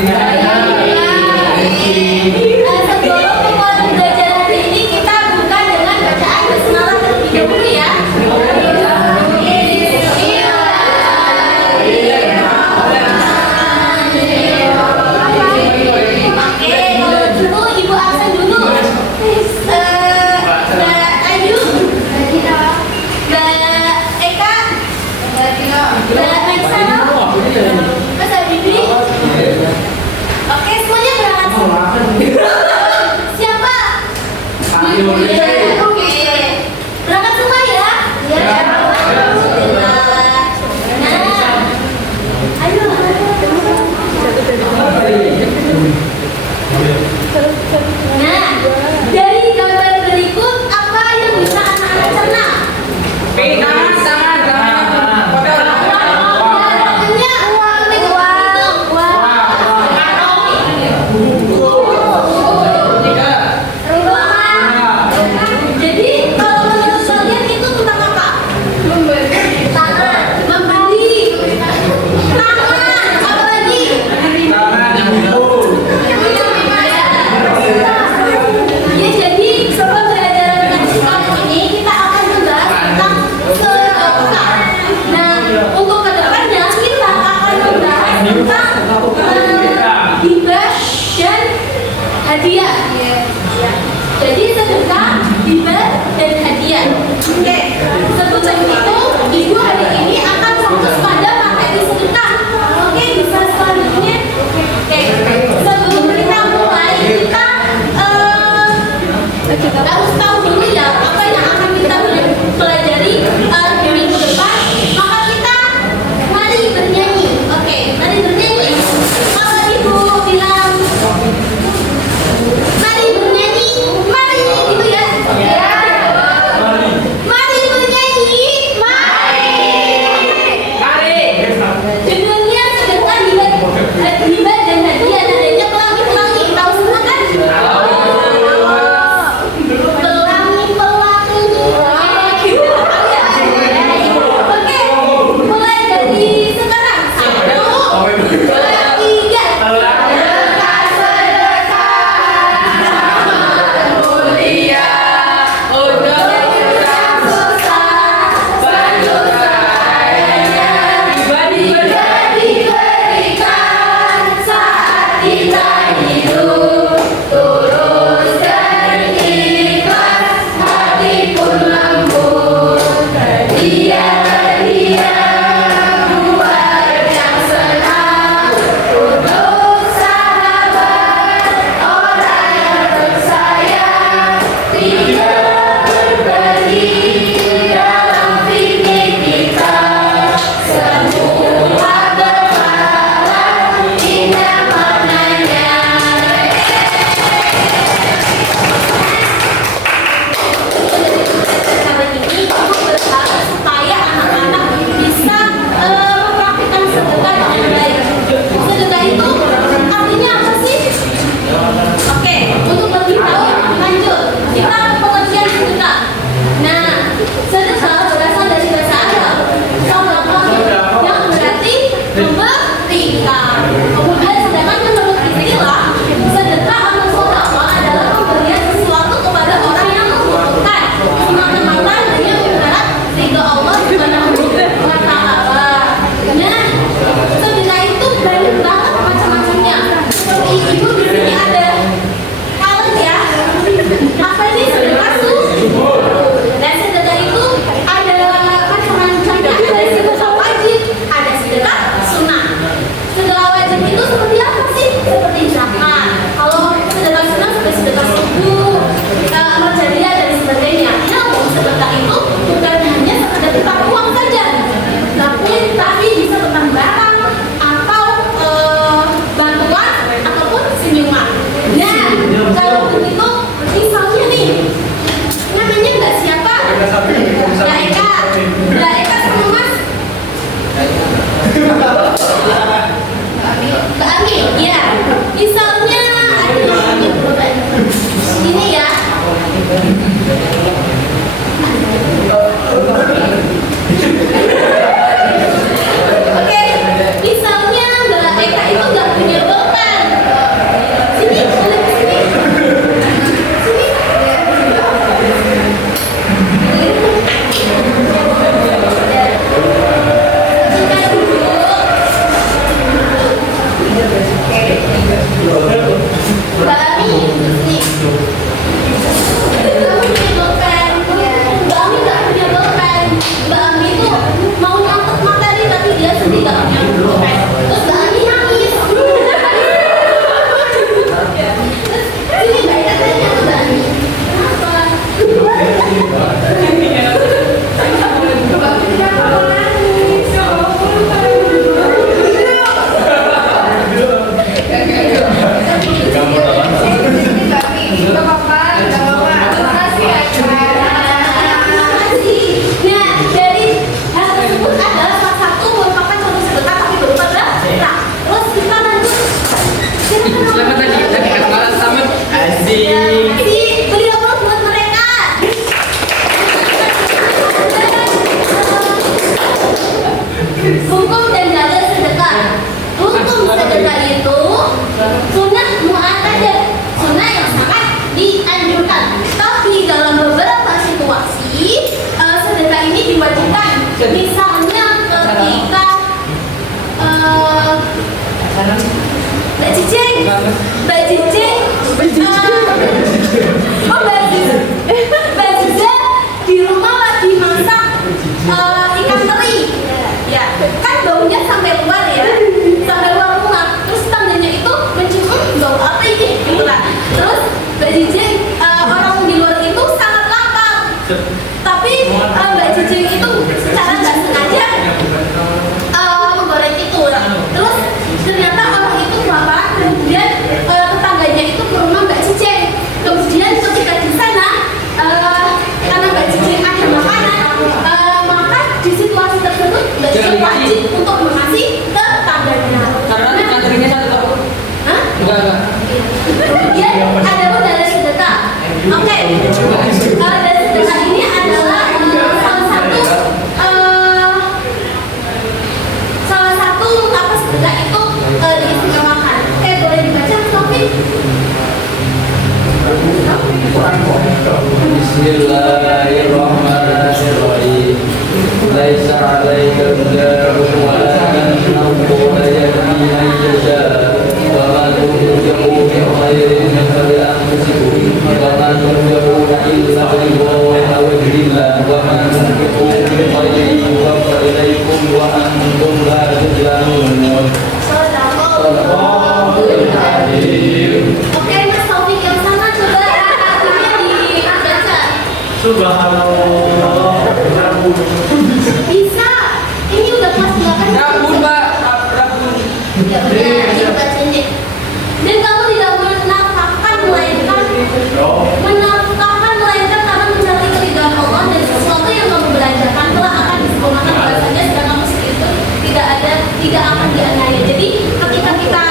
Sebelum memulai belajar hari ini, kita buka dengan bacaan basmalah terlebih dahulu ya. Oke, kalau gitu Ibu absen dulu. Mbak Ayu, Mbak Eka, Mbak Maisa, Mas Habibie, Mbak Cicing, Mbak Cicing, oh Mbak Cicing, Mbak Cicing di rumah lagi masak ikan teri, ya kan baunya sampai luar ya, sampai luar rumah. Terus tangganya itu mencium bau apa ini? Gitu lah. Terus Mbak Cicing orang di luar itu sangat lapar, tapi Mbak Cicing itu secara nggak sengaja menggoreng itu. Terus ternyata orang itu kelaparan, kemudian tetangganya itu ke rumah Mbak Cicing. Kemudian ketika di sana karena Mbak Cicing ada makanan, maka di situasi tersebut Mbak Cicing wajib untuk mengasih ke tetangganya. Karena kantornya satu tahun. Hah? Enggak. Kemudian ada pun dari sedekah. Oke. Dari sedekah ini adalah salah satu apa sedekah itu diistimewakan. Oke, boleh dibaca Taufik? Bismillahirrahmanirrahim. Laisa 'alaika hudaahum walakinna Allaha yahdi man yashaa. Wa ma tunfiqu min khairin fali-anfusikum wa ma tunfiquna illa ibtigha'a wajhillah wa ma tunfiqu min khairin yuwaffa ilaykum wa antum la tuzlamun. Shadaqallahul Azim. Oke, Mas Taufik yang sana coba artinya dibaca. Subhanallah. Bisa. Ini udah kelas 2 kan? Rabun, Mbak. Rabun. Ya udah, dibaca ini. Dan kamu tidak menafkahkan melainkan karena mencari keridhaan Allah, dan sesuatu yang kamu belanjakan telah akan disempurnakan bahasanya, sedang kamu itu tidak akan dianiaya. Jadi ketika kita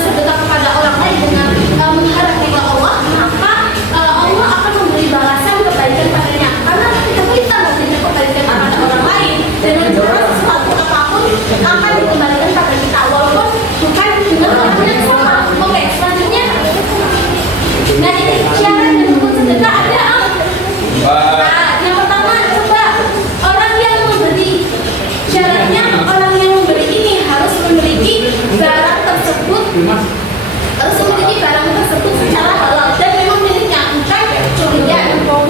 sedekah kepada orang lain dengan mengharap ridha Allah, maka Allah akan memberi balasan kebaikan padanya. Karena ketika kita memberikan kebaikan kepada orang lain dan menjual sesuatu apapun, akan dikembalikan pada kita walaupun bukan dengan orang yang sama. Oke, selanjutnya. Nah, ini syarat dan rukun sedekah ada. Nah, yang pertama coba orang yang memberi. Syaratnya orang yang memberi ini harus memiliki barang tersebut secara halal dan memang miliknya, bukan curian, bukan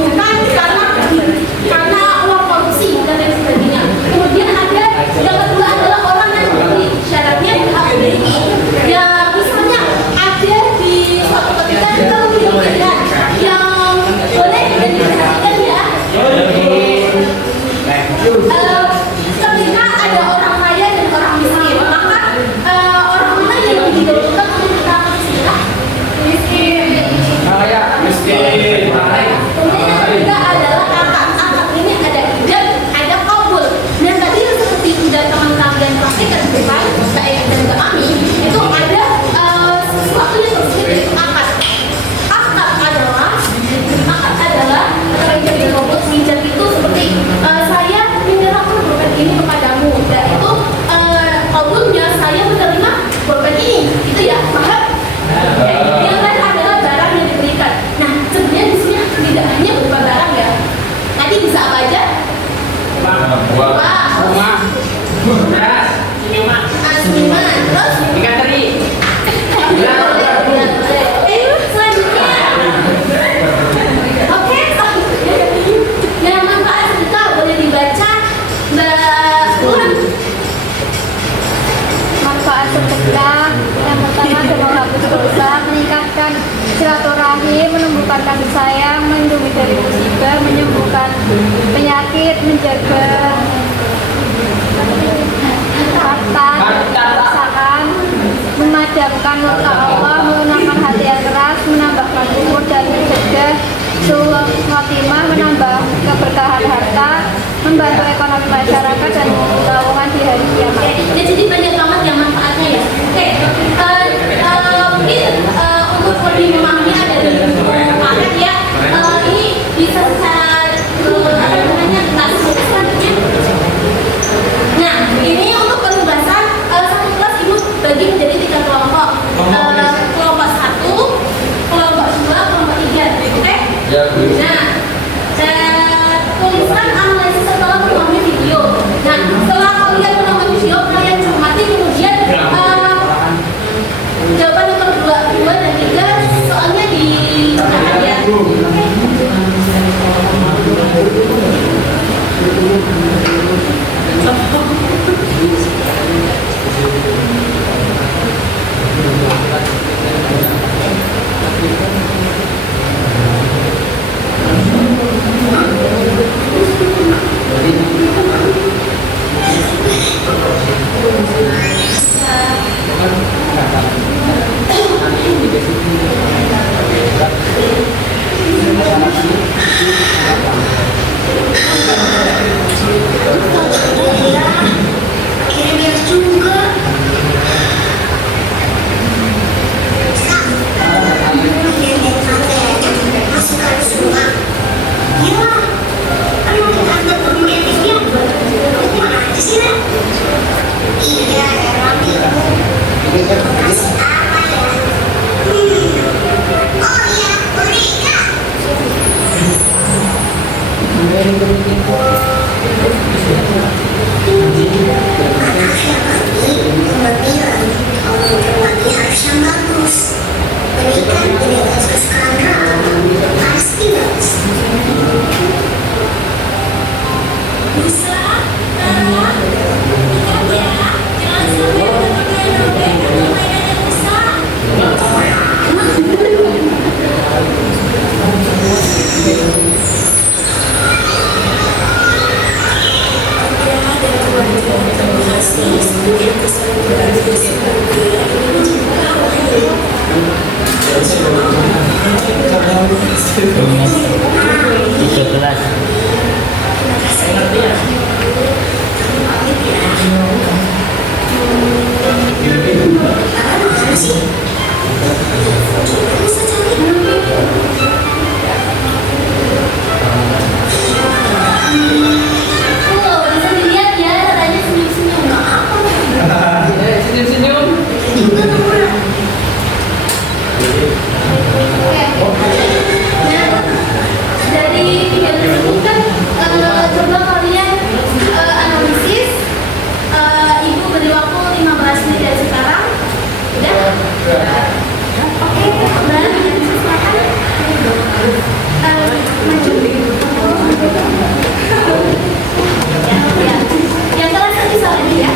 karena uang korupsi dan lain sebagainya. Kemudian ada yang kedua adalah orang yang memberi. Syaratnya harus memiliki. Ya misalnya ada di suatu ketika kita memiliki pilihan yang boleh dan diperhatikan ya. Ketika ada orang kaya dan orang miskin, maka orang mana yang didahulukan untuk kita sedekah? Miskin. Miskin. Kemudian yang ketiga adalah akad. Akad ini ada ijab, ada qabul. Dan tadi seperti sudah teman-teman dan praktikkan di depan, saya dan Mbak Ami, itu ada sesuatu yang tersebut yaitu akad. Akad adalah ijab dan qabul. Ijab itu seperti saya menyerahkan pulpen ini kepadamu, dan itu qabulnya saya menerima pulpen ini, itu ya, paham? Yang lain adalah barang yang diberikan. Nah, sebenarnya di sini tidak hanya berupa barang ya. Tadi bisa apa aja? Rumah. Beras. Minuman. Minuman. Terus? Ikan teri. Selanjutnya. Oke, selanjutnya. Yang manfaat sedekah boleh dibaca Mbak Tuhan. Manfaat sedekah yang pertama adalah menghapus dosa, meningkatkan silaturahmi, menumbuhkan kasih sayang, melindungi dari musibah, menyembuhkan penyakit, menjaga harta, perasaan, memadamkan murka Allah, melunakkan hati yang keras, menambahkan umur dan mencegah suul khotimah, menambah keberkahan harta, membantu ekonomi masyarakat dan keuangan di hari kiamat. Ya, jadi banyak banget yang manfaatnya ya. Oke, mungkin untuk lebih memahami ada di buku paket ya. Ini bisa secara langsung selanjutnya. Nah, ini untuk penugasan satu kelas ibu bagi menjadi 3 kelompok. Kelompok 1, kelompok 2, kelompok 3. Oke? Ya, Bu. Nah, tuliskan analisis setelah menonton video. Nah, setelah kalian menonton video, kalian cermati kemudian Bisa dilihat ya, katanya senyum-senyum. Maaf. Senyum-senyum. Nah, dari video tersebut kan coba kalian analisis. Ibu beri waktu 15 menit dari sekarang. Udah? Oke, berarti silakan. Maju. Ya. Yang kelas bisa lagi ya.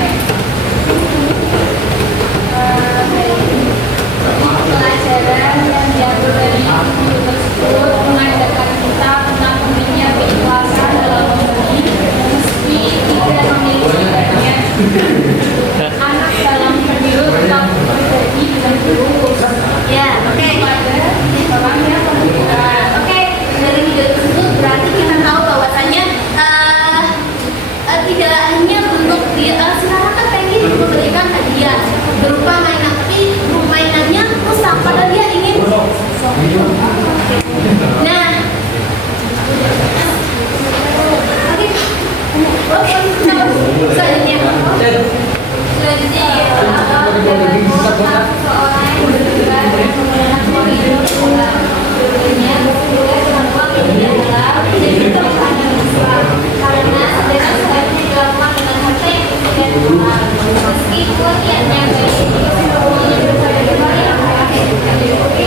Pelajaran yang diambil dari video tersebut mengajarkan kita tentang pentingnya keikhlasan dalam memberi meski tidak memiliki banyak. Anak dalam video tetap berbagi dengan tulus. Ya, oke. Orangnya pembukaan. Oke, dari video tersebut berarti kita tahu bahwasanya tidak hanya untuk dia sekarang kan pengen memberikan hadiah berupa mainan, tapi mainannya rusak padahal dia ingin. Nah, oke, selanjutnya Seorang yang bergerak menggunakan video sebelumnya bergerak dengan uang yang tidak halal menjadi pertanyaan yang besar karena sebenarnya sebaiknya dilakukan dengan harta yang tidak halal meskipun niatnya baik sebelumnya berbeda dari yang terakhir oke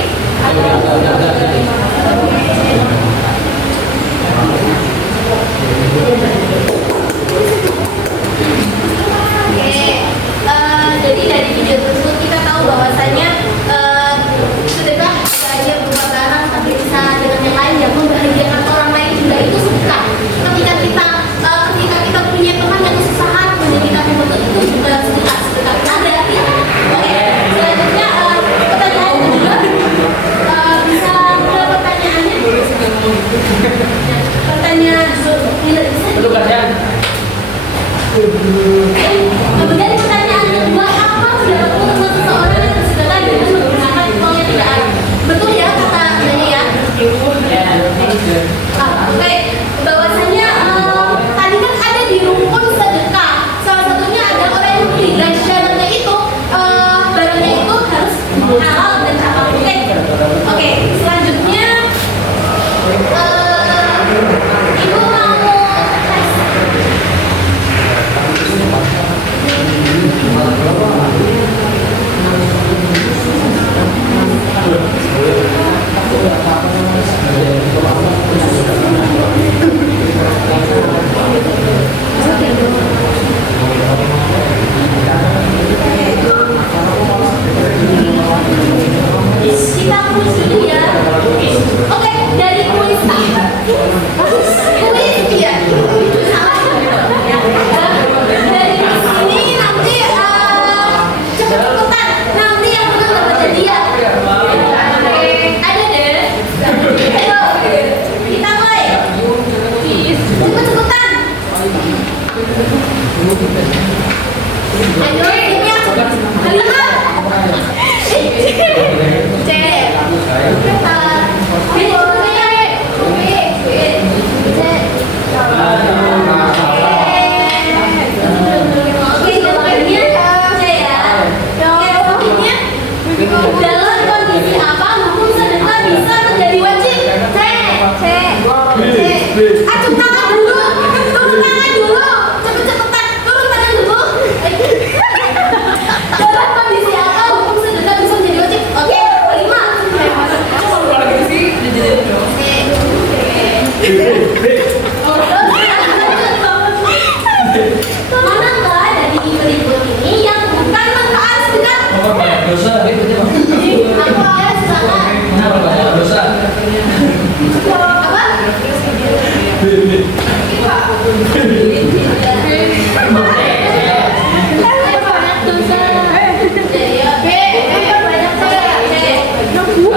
Oke, jadi dari video tersebut kita tahu bahwa Yang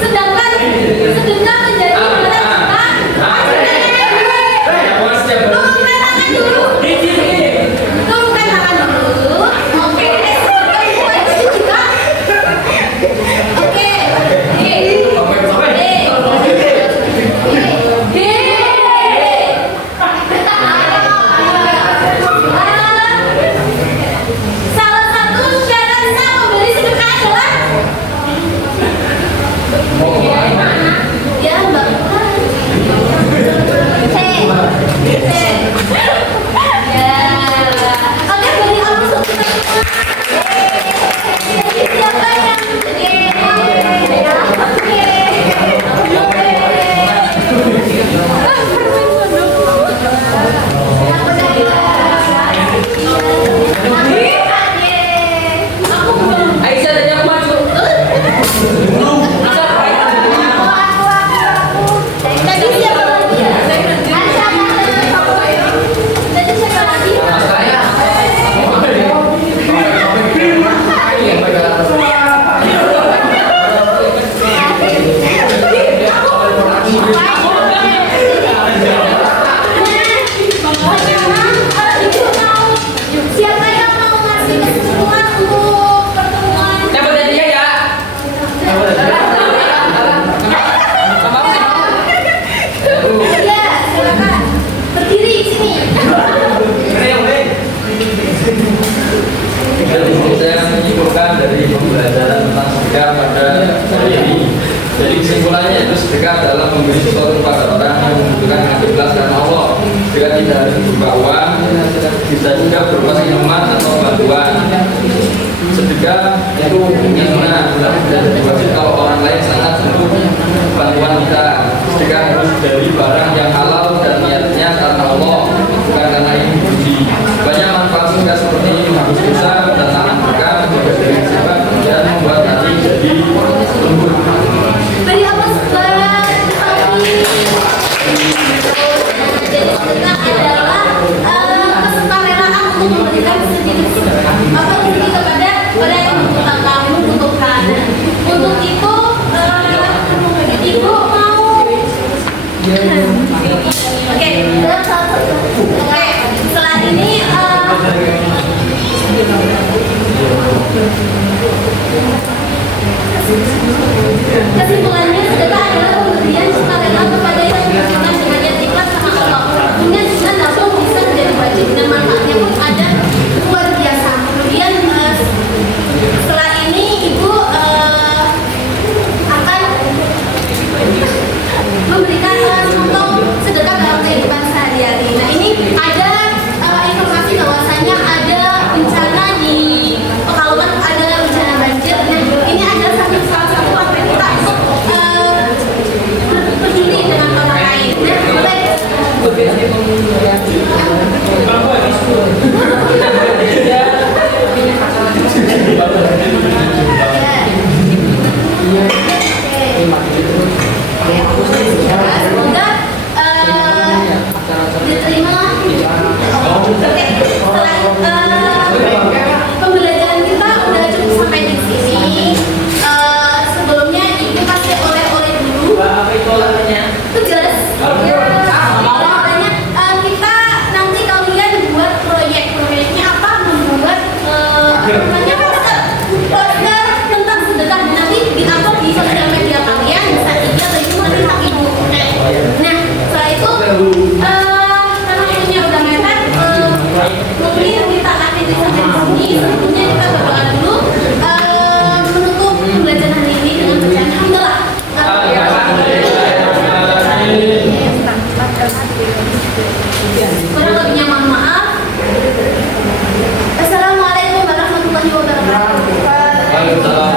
sedangkan sedekah menjadi turunkan tangan dulu. Turunkan tangan dulu. Oke, sedekah itu juga. Oke. Salah satu syarat sah memberi sedekah adalah ya Mbak. Ya. Oke, beri Allah untuk kita semua. Siapa yang Aisyah dan yang maju. Tadi siapa lagi ya? Tadi siapa lagi? Siapa yang mau ngasih keseruan untuk pertemuan? Dapat dari dia ya. Ya, silakan. Berdiri di sini. Jadi saya menyimpulkan dari pembelajaran tentang sedekah pada hari ini. Jadi kesimpulannya itu sedekah adalah memberi sesuatu kepada orang yang membutuhkan dengan ikhlas karena Allah. Sedekah tidak harus berupa uang, bisa juga berupa minuman atau bantuan. Sedekah itu yang tidak wajib kalau orang lain sangat butuh bantuan kita. Sedekah harus dari barang yang halal dan niatnya karena Allah, bukan karena ini puji. Banyak manfaat sedekah seperti ini, harus bisa mendatangkan berkah, menjaga dari sifat dan membuat hati jadi lembut. Beri apa sebarang jadi sedekah adalah kesukarelaan untuk memberikan sedikit kepada orang yang membutuhkan kamu butuhkan. Untuk itu ibu mau oke, setelah ini kesimpulannya sedekah adalah pemberian sukarela kepada yang membutuhkan dengan niat ikhlas sama Allah. Kemudian juga nabung bisa menjadi wajib dan manfaatnya pun ada luar biasa. Kemudian setelah ini ibu akan memberikan contoh sedekah dalam kehidupan sehari-hari. Nah ini ada informasi bahwasanya ada bencana di Pekalongan, ada bencana banjir. Nah ini ada salah satu apa kita untuk peduli dengan orang lain. Nah boleh. Semoga diterima. Oke, pembelajaran kita udah cukup sampai di sini. Sebelumnya ibu pasti oleh-oleh dulu. Itu jelas. Oleh-olehnya kita nanti kalian buat proyeknya apa? Membuat namanya poster tentang sedekah dan nanti di-upload di sosial media kalian bisa IG atau itu nanti hak ibu. Nah setelah itu karena waktunya udah mepet, mungkin kita akan sampai di sini. Sebelumnya kita berdoa dulu menutup pembelajaran hari ini dengan bacaan alhamdulillah. Kurang lebihnya mohon maaf. Assalamualaikum warahmatullahi wabarakatuh. Waalaikumsalam.